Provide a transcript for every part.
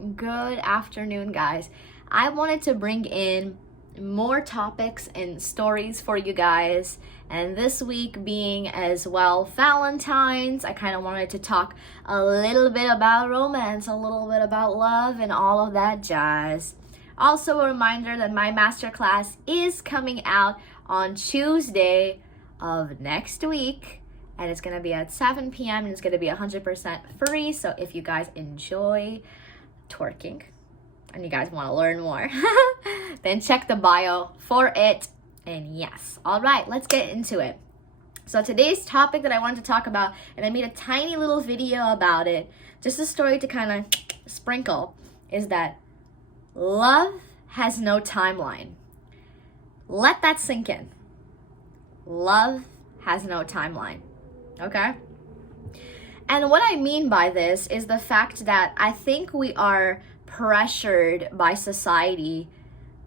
Good afternoon, guys. I wanted to bring in more topics and stories for you guys, and this week being as well Valentine's, I kind of wanted to talk a little bit about romance, a little bit about love, and all of that jazz. Also, a reminder that my masterclass is coming out on Tuesday of next week, and it's going to be at 7 p.m. and it's going to be 100% free. So if you guys enjoy twerking and you guys want to learn more, then check the bio for it. And yes, all right, let's get into it. So today's topic that I wanted to talk about, and I made a tiny little video about it, just a story to kind of sprinkle, is that love has no timeline. Let that sink in. Love has no timeline. Okay? And what I mean by this is the fact that I think we are pressured by society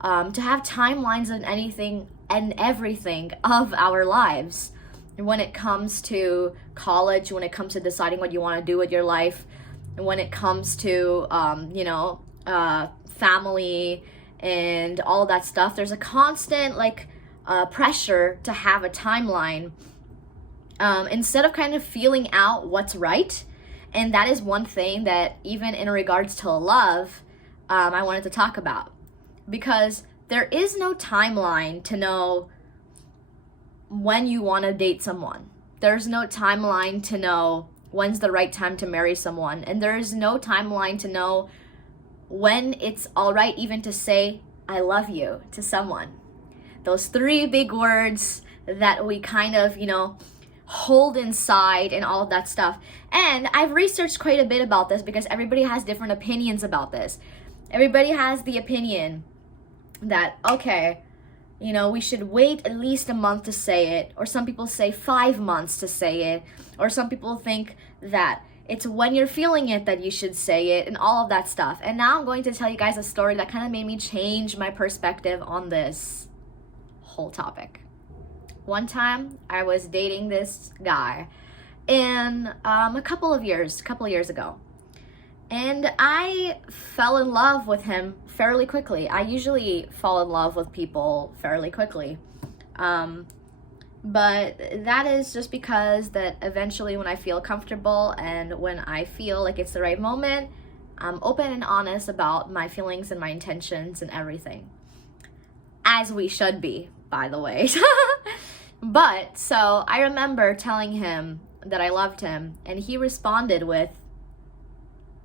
to have timelines of anything and everything of our lives. When it comes to college, when it comes to deciding what you want to do with your life, and when it comes to, family and all that stuff, there's a constant pressure to have a timeline. Instead of kind of feeling out what's right. And that is one thing that even in regards to love, I wanted to talk about. Because there is no timeline to know when you want to date someone. There's no timeline to know when's the right time to marry someone. And there's no timeline to know when it's all right even to say, I love you to someone. Those three big words that we kind of, hold inside and all of that stuff. And I've researched quite a bit about this because everybody has different opinions about this. Everybody has the opinion that, okay, we should wait at least a month to say it, or some people say 5 months to say it, or some people think that it's when you're feeling it that you should say it, and all of that stuff. And now I'm going to tell you guys a story that kind of made me change my perspective on this whole topic. One time I was dating this guy in a couple of years ago, and I fell in love with him fairly quickly. I usually fall in love with people fairly quickly, but that is just because that eventually when I feel comfortable and when I feel like it's the right moment, I'm open and honest about my feelings and my intentions and everything, as we should be, by the way. But so I remember telling him that I loved him, and he responded with,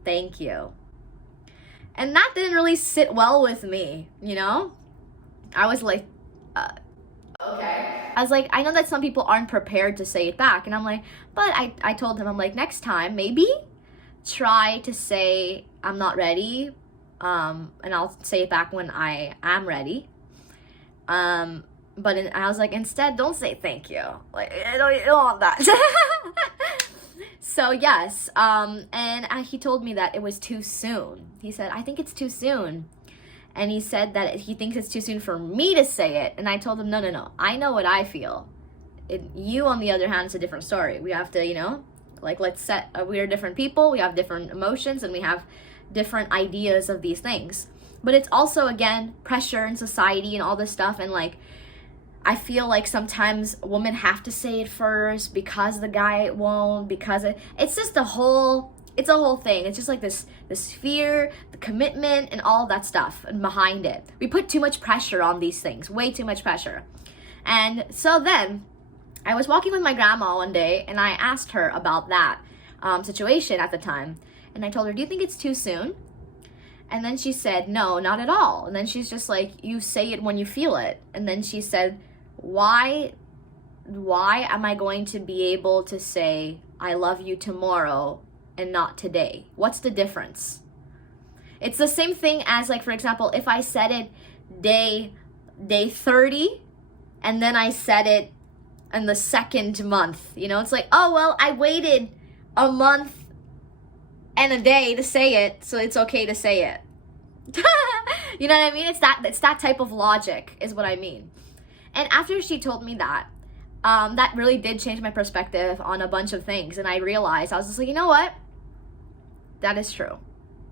thank you. And that didn't really sit well with me, I was like, okay. I was like, I know that some people aren't prepared to say it back. And I'm like, but I told him, I'm like, next time, maybe try to say, I'm not ready. And I'll say it back when I am ready. But I was like, instead, don't say thank you. Like, I don't want that. So yes, and he told me that it was too soon. He said, I think it's too soon. And he said that he thinks it's too soon for me to say it. And I told him, no. I know what I feel. You, on the other hand, it's a different story. We have to, we are different people. We have different emotions, and we have different ideas of these things. But it's also, again, pressure in society and all this stuff. And I feel like sometimes women have to say it first because the guy won't, because it's just it's a whole thing. It's just like this fear, the commitment, and all of that stuff behind it. We put too much pressure on these things, way too much pressure. And so then I was walking with my grandma one day, and I asked her about that situation at the time. And I told her, do you think it's too soon? And then she said, no, not at all. And then she's just like, you say it when you feel it. And then she said, why am I going to be able to say I love you tomorrow and not today? What's the difference? It's the same thing as, for example, if I said it day 30 and then I said it in the second month, it's like, oh, well, I waited a month and a day to say it, so it's okay to say it. You know what I mean? It's that type of logic is what I mean. And after she told me that, that really did change my perspective on a bunch of things. And I realized, I was just like, you know what? That is true.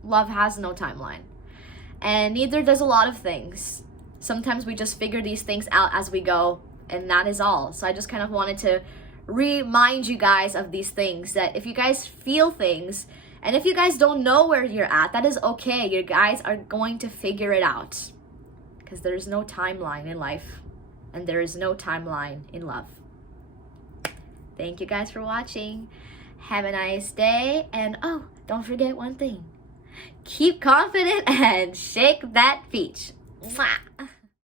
love has no timeline. And neither does a lot of things. Sometimes we just figure these things out as we go, and that is all. So I just kind of wanted to remind you guys of these things, that if you guys feel things, and if you guys don't know where you're at, that is okay. You guys are going to figure it out, because there is no timeline in life, and there is no timeline in love. Thank you guys for watching. Have a nice day, and oh, don't forget one thing. Keep confident and shake that peach. Mwah.